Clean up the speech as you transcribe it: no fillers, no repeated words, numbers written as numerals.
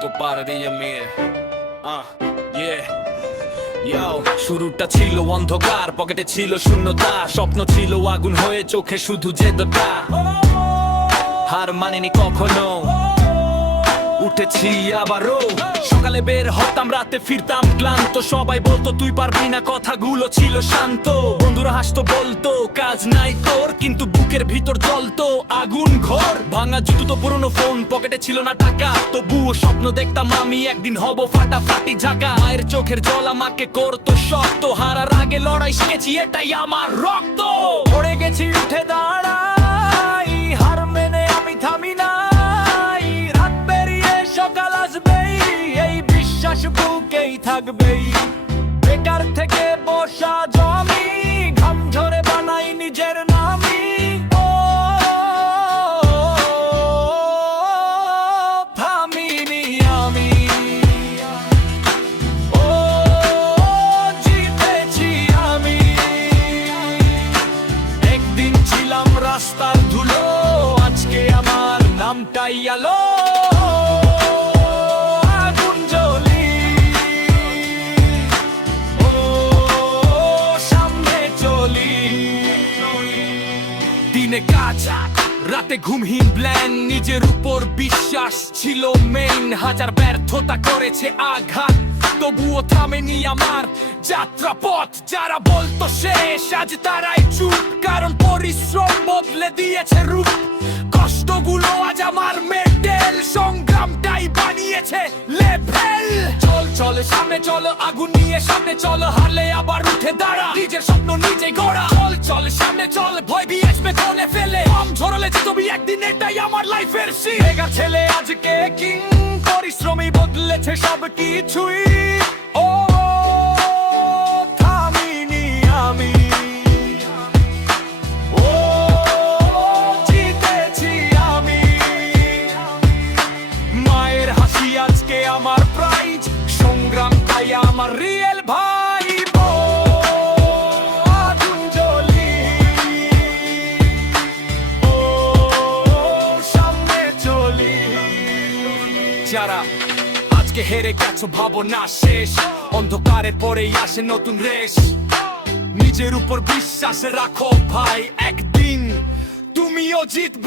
tu para DJ mie yeah Yo, শুরুটা ছিল অন্ধকার, পকেটে ছিল শূন্যতা, স্বপ্ন ছিল আগুন হয়ে চোখে শুধু জেদটা। হার মানিনি কখনো, উঠেছি আবারও। সকালে বের হতাম, রাতে ফিরতাম ক্লান্ত। সবাই বলতো তুই পারবি না, কথাগুলো ছিল শান্ত। বন্ধুরা হাসতো, বলতো কাজ নাই তোর, কিন্তু বুকের ভিতর জ্বলতো আগুন ঘর। ভাঙা জুতো, পুরনো ফোন, পকেটে ছিল না টাকা, তবুও স্বপ্ন দেখতাম আমি একদিন হব ফাটাফাটি ঝাঁকা। মায়ের চোখের জল আমাকে করতো শক্ত, হারার আগে লড়াই শিখেছি, এটাই আমার রক্ত। পড়ে গেছি, উঠে দাঁড়াই, হার মেনে আমি থামি নাই। রাত বেরিয়ে সকাল আসবেই, এই বিশ্বাস বুকেই থাকবেই। বেকার থেকে বসা জমি, ঘাম ঝরে বানাই নিজের নামি। থামিনি আমি, জিতেছি আমি। একদিন ছিলাম রাস্তার ধুলো, আজকে আমার নামটাই আলো। আগুন জ্বলি, সামনে চলি। দিনে কাজ, রাতে ঘুমহীন প্ল্যান, নিজের উপর বিশ্বাস ছিল মেইন। হাজার ব্যর্থতা করেছে আঘাত, তবুও থামেনি আমার যাত্রাপথ। যারা বলতো শেষ, আজ তারাই চুপ, কারণ পরিশ্রম বদলে দিয়েছে রূপ। কষ্টগুলো আজ আমার মেন্টাল, সংগ্রামটাই বানিয়েছে লেভেল। চল চলে সামনে চলো, আগুন নিয়ে সামনে চলো, হারলে আবার উঠে দাঁড়া, নিজের স্বপ্ন নিজেই গড়া। চল চল সামনে চল, ভয় দিয়ে আসবে তলে ফেলে, আম ঝরলে যে তুমি একদিন, এটাই আমার লাইফের শিখা ছেলে আজকে কিং। পরিশ্রমী বদলেছে সব কিছুই, ও থামিনি আমি, ও জিতেছি আমি। মায়ের হাসি আজকে আমার প্রাইজ, সংগ্রামটাই আমার রিয়েল ভাই। আগুন জ্বলি, সামনে চলি। যারা আজকে হেরে গেছো, ভাবনা শেষ, অন্ধকারের পরেই আসে নতুন রেশ। নিজের উপর বিশ্বাস রাখো ভাই, একদিন তুমিও জিতবে।